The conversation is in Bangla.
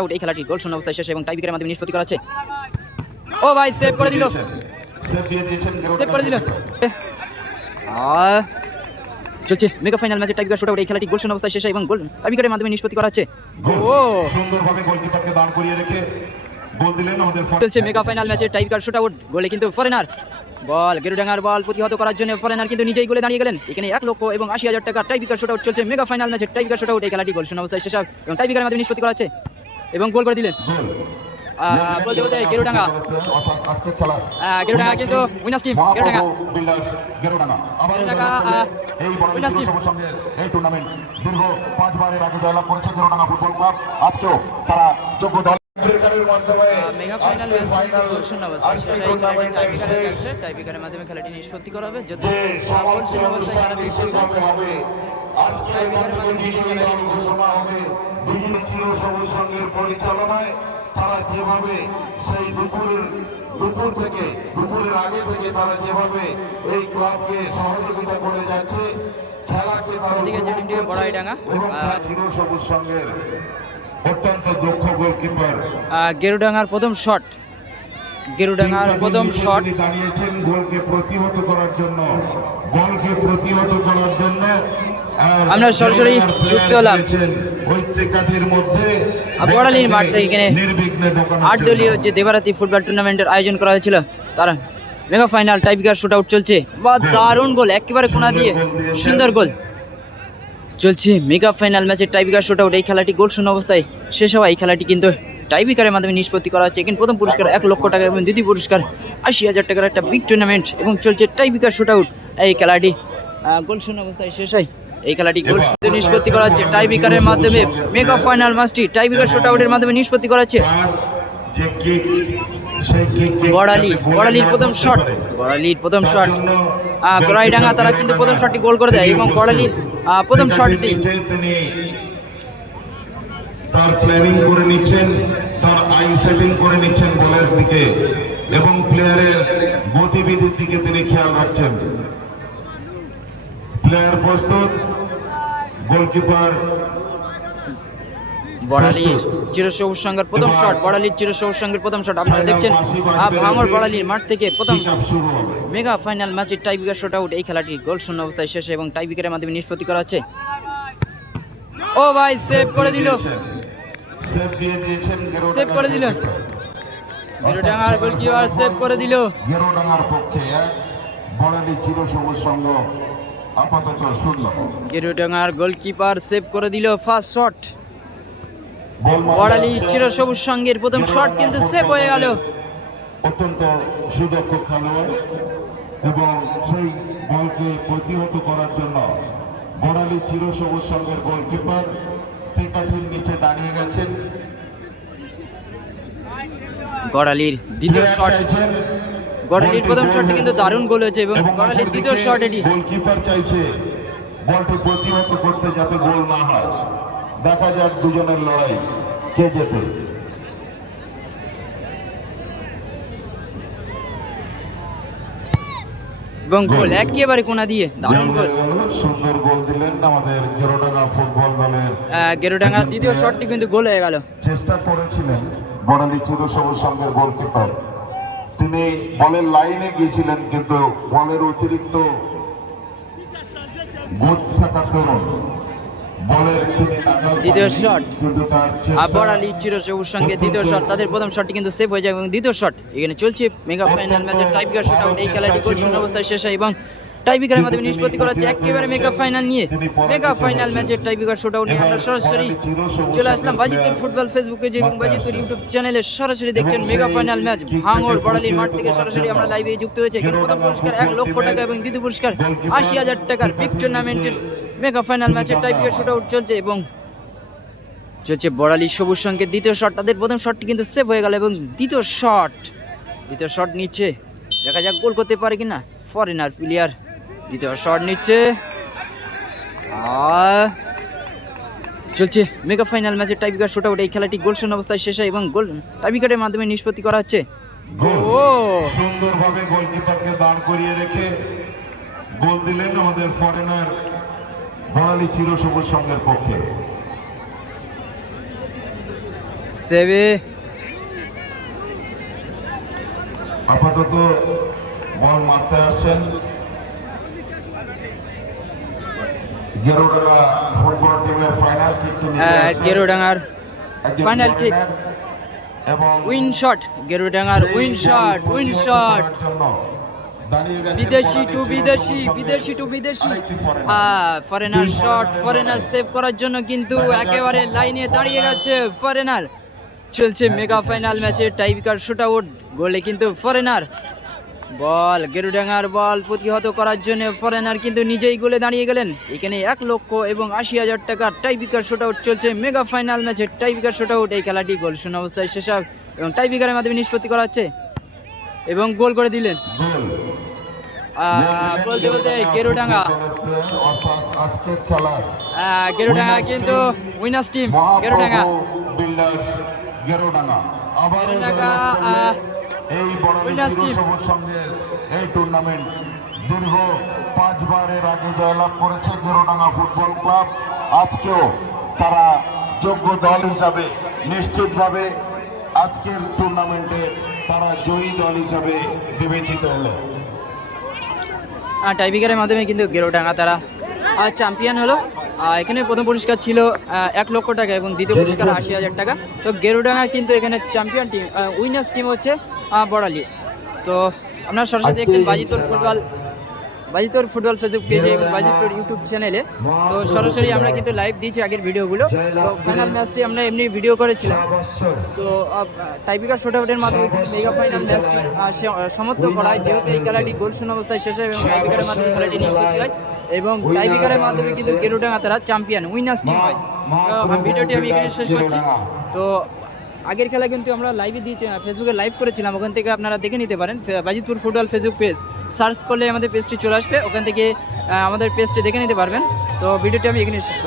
আউট এই খেলাটি গোল শূন্য অবস্থায় শেষ এবং টাইব্রেকারের মাধ্যমে নিষ্পত্তি করা হচ্ছে। ও ভাই সেভ করে দিল। সেভ করে দিল। চলছে মেগা ফাইনাল ম্যাচে টাইব্রেকার শুট আউট এই খেলাটি গোল শূন্য অবস্থায় শেষ এবং গোল টাইব্রেকারের মাধ্যমে নিষ্পত্তি করা হচ্ছে। ও। সুন্দরভাবে গোলকিপারকে দাঁড় করিয়ে রেখে গোল দিলেন আমাদের চলছে মেগা ফাইনাল ম্যাচে টাইব্রেকার শুট আউট গোলে কিন্তু ফরেনার বল গেরুডাঙ্গার বল প্রতিহত করার জন্য ফরেনার কিন্তু নিজেই গোলে দাঁড়িয়ে গেলেন। এখানে এক লক্ষ এবং আশি হাজার টাকা টাইব্রেকার শুট আউট চলছে মেগা ফাইনাল ম্যাচে টাইব্রেকার শুট আউট এই খেলাটি গোল শূন্য অবস্থায় শেষ এবং টাইব্রেকারের মাধ্যমে নিষ্পত্তি করা হচ্ছে। এবং গোল করে দিলেন। বলতে বলতে গেরুডাঙ্গা। আহ, গেরুডাঙ্গা কিন্তু winners team Gerudanga. Mahaprabhu builders Gerudanga. আবারও গেরুডাঙ্গা, জয়লাভ করলে আহ, এই বড় উইনার্স টিম। এই টুর্নামেন্ট দীর্ঘ পাঁচবারের আগে জয়লাভ করেছে গেরুডাঙ্গা ফুটবল ক্লাব আজকেও তারা যোগ্য দল। মেগা ফাইনাল শূন্য অবস্থায়। শেষ হয় খেলাটি টাইব্রেকারে শেষ। টাইব্রেকারের মাধ্যমে খেলাটি নিষ্পত্তি করা হবে। যদি গোল শূন্য অবস্থায় খেলাটি শেষ হয়। হবে। আজকের টাইব্রেকারের মাধ্যমে বিজয়ী ঘোষণা হবে। বিজয়ী চির সবুজ সংঘের পরিচালনায়। তারা যেভাবে সেই দুপুরের দুপুর থেকে দুপুরের আগে থেকে তারা যেভাবে এই ক্লাবকে সহযোগিতা করে যাচ্ছে খেলাকে তারা চির সবুজ অত্যন্ত দক্ষ গোলকিপার। গেরুডাঙ্গার প্রথম শট। গেরুডাঙ্গার প্রথম শট। দাঁড়িয়েছেন গোলকে প্রতিহত করার জন্য বলকে প্রতিহত করার জন্য আমরা সরাসরি যুক্ত হলাম। বড়ালির মাঠ থেকে এখানে আট দলীয় যে দেবারাতি ফুটবল টুর্নামেন্টের আয়োজন করা হয়েছিল তারা mega final tiebreaker shoot out চলছে। বা দারুণ গোল একেবারে কোনা দিয়ে সুন্দর গোল। চলছে মেগা ফাইনাল ম্যাচের টাইব্রেকার শুট আউট এই খেলাটি গোল শূন্য অবস্থায় শেষ হওয়া এই খেলাটি কিন্তু টাইব্রেকারের মাধ্যমে নিষ্পত্তি করা হচ্ছে। এখানে প্রথম পুরস্কার এক লক্ষ টাকা এবং দ্বিতীয় পুরস্কার আশি হাজার টাকার একটা বিগ টুর্নামেন্ট এবং চলছে টাইব্রেকার শুট আউট এই খেলাটি গোল শূন্য অবস্থায় শেষ হয়। এই খেলাটি গোল নিষ্পত্তি করা হচ্ছে টাইব্রেকারের মাধ্যমে। মেগা ফাইনাল ম্যাচটি টাইব্রেকার শুট আউটের মাধ্যমে নিষ্পত্তি করা হচ্ছে বড়ালি বড়ালির প্রথম শট বড়ালির প্রথম শট তারা কিন্তু প্রথম শটটি গোল করে দেয় এবং বড়ালির প্রথম শটটি তার প্ল্যানিং করে নিচ্ছেন তার আই সেটিং করে নিচ্ছেন বলের দিকে। এবং প্লেয়ারের গতিবিধির দিকে তিনি খেয়াল রাখছেন। প্লেয়ার প্রস্তুত। গোলকিপার বড়ালির চিরসবুজ প্রথম শট বড়ালির চিরসবুজ প্রথম শট। আপনারা দেখছেন ভাঙর বড়ালির মাঠ থেকে প্রথম মেগা ফাইনাল ম্যাচের টাইব্রেকার শট আউট এই খেলাটি গোল শূন্য অবস্থায় শেষে এবং টাইব্রেকারের মাধ্যমে নিষ্পত্তি করা হচ্ছে। ও ভাই সেভ করে দিল। সেভ দিয়ে দিয়েছেন। সেভ করে দিল। গেরুডাঙ্গার গোলকিপার সেভ করে দিল। গেরোডাঙ্গার পক্ষে বড়ালি চির সবুজ সংঘ। আপাতত শূন্য। গেরুডাঙ্গার গোলকিপার সেভ করে দিল ফার্স্ট শট বড়ালি। চিরসবুজ সঙ্গের প্রথম শট কিন্তু সেভ হয়ে গেল। অত্যন্ত সুদক্ষ খেলোয়াড় এবং সেই বলকে প্রতিহত করার জন্য বড়ালি চির সবুজ সংঘের গোলকিপার টেকাঠির নিচে দাঁড়িয়ে গেছেন। গড়ালির দ্বিতীয় শট গড়ালির প্রথম শটটি কিন্তু দারুণ গোল হয়েছে এবং গড়ালির দ্বিতীয় শট এটি। গোলকিপার চাইছে বলটি প্রতিহত করতে যাতে গোল না হয়। দেখা যাক দুজনের লড়াই কে জেতে। এবং গোল একেবারে কোনা দিয়ে দারুণ গোল। সুন্দর গোল দিলেন আমাদের গেরোডাঙ্গা ফুটবল দলের আহ, গেরুডাঙ্গার দ্বিতীয় শটটি কিন্তু গোল হয়ে গেল। চেষ্টা করেছিলেন বড়ালি চির সবুজ সংঘের গোলকিপার। তিনি বলের লাইনে গিয়েছিলেন কিন্তু বলের অতিরিক্ত গোল দ্বিতীয় শট। আবার সঙ্গে দ্বিতীয় শট। তাদের প্রথম শটটি কিন্তু সেভ হয়ে যায় এবং দ্বিতীয় শট এখানে চলছে মেগা ফাইনাল ম্যাচের টাইপ শট আউট এই খেলাটি গোল শূন্য অবস্থায় শেষ হয় এবং টাইপিকারের মাধ্যমে নিষ্পত্তি করা হচ্ছে একেবারে মেগা ফাইনাল নিয়ে। মেগা ফাইনাল ম্যাচের টাইপিকার শট নিয়ে আমরা সরাসরি চলে আসলাম বাজিতপুর ফুটবল ফেসবুক পেজ এবং বাজিতপুর ইউটিউব চ্যানেলে সরাসরি দেখছেন মেগা ফাইনাল ম্যাচ। ভাঙড় বড়ালির মাঠ থেকে সরাসরি আমরা লাইভে যুক্ত হয়েছে এখানে প্রথম পুরস্কার এক লক্ষ টাকা এবং দ্বিতীয় পুরস্কার আশি হাজার টাকার বিগ টুর্নামেন্টের মেগা ফাইনাল ম্যাচের টাইপিকার শট আউট চলছে এবং চলছে বড়ালি সবুজ সঙ্গে দ্বিতীয় শট তাদের প্রথম শটটি কিন্তু সেভ হয়ে গেল এবং দ্বিতীয় শট দ্বিতীয় শট নিচ্ছে। দেখা যাক গোল করতে পারে কিনা। ফরেনার প্লেয়ার দ্বিতীয় শট নিচ্ছে। আর চলছে মেগা ফাইনাল ম্যাচের টাইপিকার শট আউট এই খেলাটি গোল শূন্য অবস্থায় শেষ হয় এবং গোল টাইপিকারের মাধ্যমে নিষ্পত্তি করা হচ্ছে। ও। সুন্দরভাবে গোলকিপারকে দাঁড় করিয়ে রেখে গোল দিলেন আমাদের ফরেনার বড়ালি চির সবুজ সংঘের পক্ষে। সেভে আপাতত বল মারতে আসছেন। গেরুডালা ফুটবল টিমের ফাইনাল নিতে আসছেন গেরুডাঙ্গার foreigner এবং উইন শট গেরুডাঙ্গার উইন শট উইন শট বিদেশি টু বিদেশি বিদেশি টু বিদেশি। ফরেনার শট ফরেনার সেভ করার জন্য কিন্তু একেবারে লাইনে দাঁড়িয়ে গেছে ফরেনার চলছে মেগা ফাইনাল ম্যাচে টাইপিকার শুট আউট গোলে কিন্তু ফরেনার বল গেরুডাঙ্গার বল প্রতিহত করার জন্য ফরেনার কিন্তু নিজেই গোলে দাঁড়িয়ে গেলেন। এখানে এক লক্ষ এবং আশি হাজার টাকার টাইপিকার শুট আউট চলছে। মেগা ফাইনাল ম্যাচে টাইপিকার শুট আউট এই খেলাটি গোল শূন্য অবস্থায় শেষ হয় এবং টাইপিকারের মাধ্যমে নিষ্পত্তি করা হচ্ছে এবং গোল করে দিলেন। বলতে বলতে গেরুডাঙ্গা। গেরুডাঙ্গা কিন্তু উইনার্স টিম গেরুডাঙ্গা। গেরুডাঙ্গা। এই বড় সবুজ এই টুর্নামেন্ট দীর্ঘ পাঁচবার এর আগে জয়লাভ করেছে গেরুডাঙ্গা ফুটবল ক্লাব। আজকেও তারা যোগ্য দল হিসাবে নিশ্চিতভাবে আজকের টুর্নামেন্টে তারা জয়ী দল হিসাবে বিবেচিত হলো। টাইপিকারের মাধ্যমে কিন্তু গেরোডাঙ্গা তারা আর চ্যাম্পিয়ন হলো। এখানে প্রথম পুরস্কার ছিল এক লক্ষ টাকা এবং দ্বিতীয় পুরস্কার আশি হাজার টাকা। তো গেরুডাঙ্গা কিন্তু এখানে চ্যাম্পিয়ন টিম উইনার্স টিম হচ্ছে বড়ালি। তো আপনারা সরাসরি দেখছেন Bajitpur football Bajitpur football Facebook পেজে এবং বাজিতর ইউটিউব চ্যানেলে তো সরাসরি আমরা কিন্তু লাইভ দিয়েছি আগের ভিডিওগুলো তো ফাইনাল ম্যাচটি আমরা এমনি ভিডিও করেছিলাম। তো টাইপিকার শোট আউটের মাধ্যমে মেগা ফাইনাল ম্যাচটি সমাপ্ত করা হয়। যেহেতু এই খেলাটি গোল শূন্য অবস্থায় শেষ হয় এবং টাইপিকারের মাধ্যমে খেলাটি নিষ্পত্তি হয়। এবং টাইপিকারের মাধ্যমে কিন্তু গেরুডাঙ্গা তারা চ্যাম্পিয়ন উইনার্স টিম হয় তো ভিডিওটি আমি এখানে শেষ করছি। তো আগের খেলা কিন্তু আমরা লাইভে দিয়েছি ফেসবুকে লাইভ করেছিলাম। ওখান থেকে আপনারা দেখে নিতে পারেন। Bajitpur football Facebook page search করলে আমাদের পেজটি চলে আসবে। ওখান থেকে আমাদের পেজটি দেখে নিতে পারবেন। তো ভিডিওটি আমি এখানে শেষ।